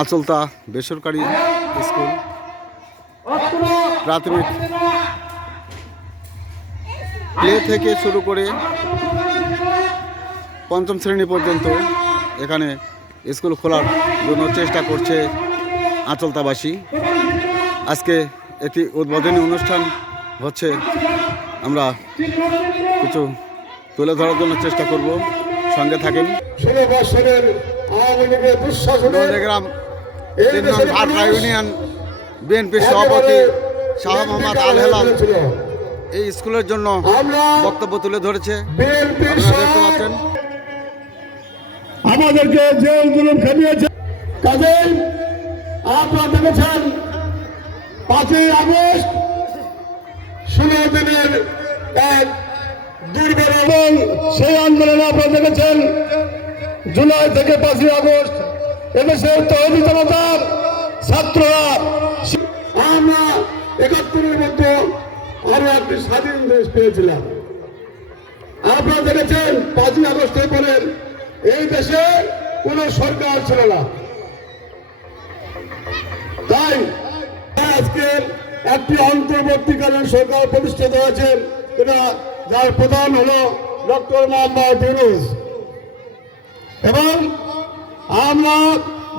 আঁচলতা বেসরকারি স্কুল প্রাথমিক প্লে থেকে শুরু করে পঞ্চম শ্রেণী পর্যন্ত এখানে স্কুল খোলার জন্য চেষ্টা করছে আঁচলতাবাসী। আজকে একটি উদ্বোধনী অনুষ্ঠান হচ্ছে, আমরা কিছু তুলে ধরার জন্য চেষ্টা করব, সঙ্গে থাকেন। গ্রাম 3 নং ভাটরা ইউনিয়ন বিএনপির সভাপতি শাহ মোহাম্মদ আল হেলাল এই স্কুলের জন্য বক্তব্য তুলে ধরেছে। আপনারা দেখতে পাচ্ছেন আমাদেরকে জেল জুলুম খাটিয়েছে। কাজেই আপনারা দেখেছেন 5ই আগস্ট 16 দিনের এক দুর্বার এবং সেই আন্দোলনে আপনারা দেখেছেন জুলাই থেকে 5ই আগস্ট এদেশের তহবিল জনতার ছাত্ররা আমরা 71-এর মধ্যে আরো একটি স্বাধীন দেশ পেয়েছিলাম। আপনারা দেখেছেন 5ই আগস্টের পরে এই দেশে কোন সরকার ছিল না, তাই আজকে একটি অন্তর্বর্তীকালীন সরকার প্রতিষ্ঠিত হয়েছে, যার প্রধান হলো ডক্টর মোহাম্মদ ইউনূস। এবং আমরা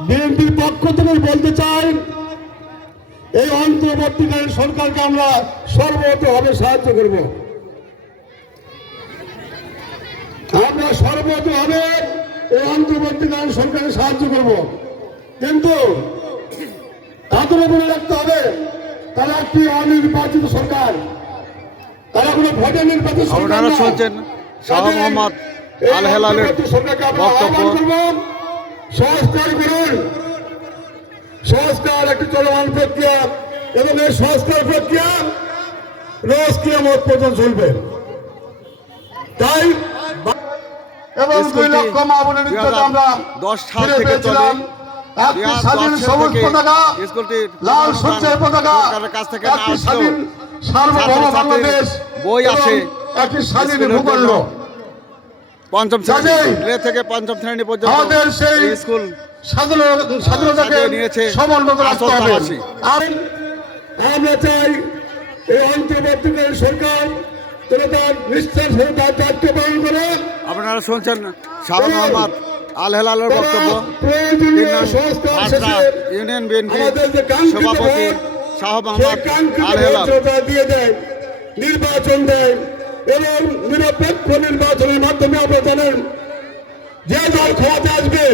বিএনপির পক্ষ থেকে বলতে চাই, এই অন্তর্বর্তীকালীন সরকারকে আমরা সর্বতভাবে সাহায্য করব। আমরা সর্বতভাবে এই অন্তর্বর্তীকালীন সরকারের সাহায্য করব, কিন্তু তাদের মনে রাখতে হবে তারা একটি অনির্বাচিত সরকার, তারা কোনো ভোটে নির্বাচিত সরকার না। শুনছেন শাহ মোহাম্মদ আল হেলালের বক্তব্য। সংস্কার করুন, সংস্কার একটি চলমান প্রক্রিয়া এবং এই সংস্কার প্রক্রিয়া রোজ কিয়ামত পর্যন্ত চলবে। তাই এবং 2 লক্ষ মা বোনের ইজ্জত আমরা 10 সাল থেকে চলে। একটি স্বাধীন সবুজ পতাকা, লাল সূর্যের পতাকা, একটি স্বাধীন সার্বভৌম বাংলাদেশ, বই আসে একটি স্বাধীন ভূখণ্ড। পঞ্চম শ্রেণী থেকে পঞ্চম শ্রেণী পর্যন্ত আমাদের সেই স্কুল স্বাধীনতাকে সমুন্নত রাখতে হবে। আমরা চাই এই অন্তর্বর্তীকালীন সরকার তার নিষ্ঠার সাথে তার দায়িত্ব পালন করে। আপনারা শুনছেন শাহ মোহাম্মদ আল হেলালের বক্তব্য। ইউনিয়ন বিএনপি সভাপতি শাহ মোহাম্মদ আল হেলাল দিয়ে দেয়, নির্বাচন দেয় এবং নিরপেক্ষ নির্বাচনের মাধ্যমে আপনারা জানেন যে দল ক্ষমতা আসবে,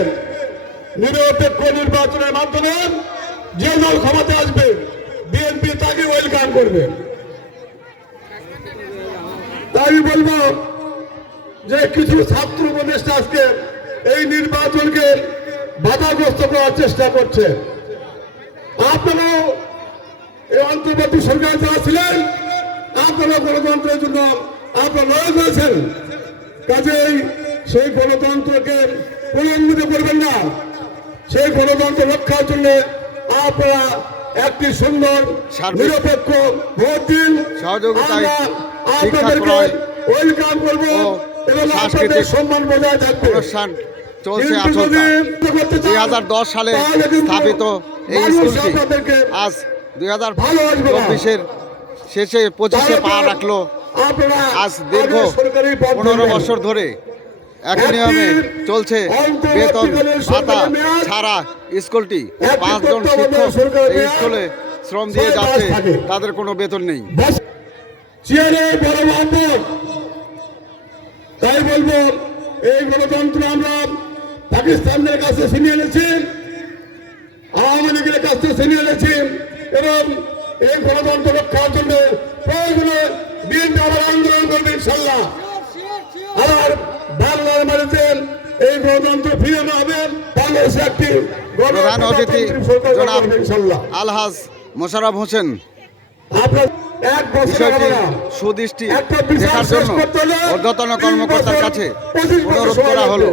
নিরপেক্ষ নির্বাচনের মাধ্যমে যে দল ক্ষমতা আসবে বিএনপি তাকে ওয়েলকাম করবে। তাই বলবো যে কিছু ছাত্র উপদেষ্টা আজকে এই নির্বাচনকে বাধাগ্রস্ত করার চেষ্টা করছে। আপনারাও এই অন্তর্বর্তী সরকার যারা ছিলেন, আপনারা গণতন্ত্রের জন্য আপনারা লড়াই করেছেন, কাজেই সেই গণতন্ত্রকে প্রলম্বিত করবেন না। সেই গণতন্ত্র রক্ষার জন্য আপনারা একটি সুন্দর নিরপেক্ষ ভোট দিন। আমরা আপনাদেরকে ওয়েলকাম করবো এবং আপনাদের সম্মান বজায় থাকবে। চলছে 2010 সালে স্থাপিত এই স্কুলটি আজ 2024-এর শেষে 25-এ পা রাখলো। আজ দীর্ঘ 15 বছর ধরে একই নিয়মে চলছে। বেতন ভাতা ছাড়া স্কুলটি 5 জন শিক্ষক এই স্কুলে শ্রম দিয়ে যাচ্ছে, তাদের কোনো বেতন নেই। তাই বলবো এই গণতন্ত্র আমরা পাকিস্তানের কাছে ছিনিয়ে এনেছি, আওয়ামী লীগের কাছে ছিনিয়ে এনেছি এবং এই গণতন্ত্র রক্ষার জন্য প্রয়োজনে বিএনপি আবার আন্দোলন করবে ইনশাল্লাহ। আর বাংলার মাটিতে এই গণতন্ত্র ফিরে না হবে, বাংলাদেশে একটি প্রধান অতিথি জনাব আলহাজ মোশাররফ হোসেন বিষয়টি সুদৃষ্টি দেখার জন্য ঊর্ধ্বতন কর্মকর্তার কাছে অনুরোধ করা হলো।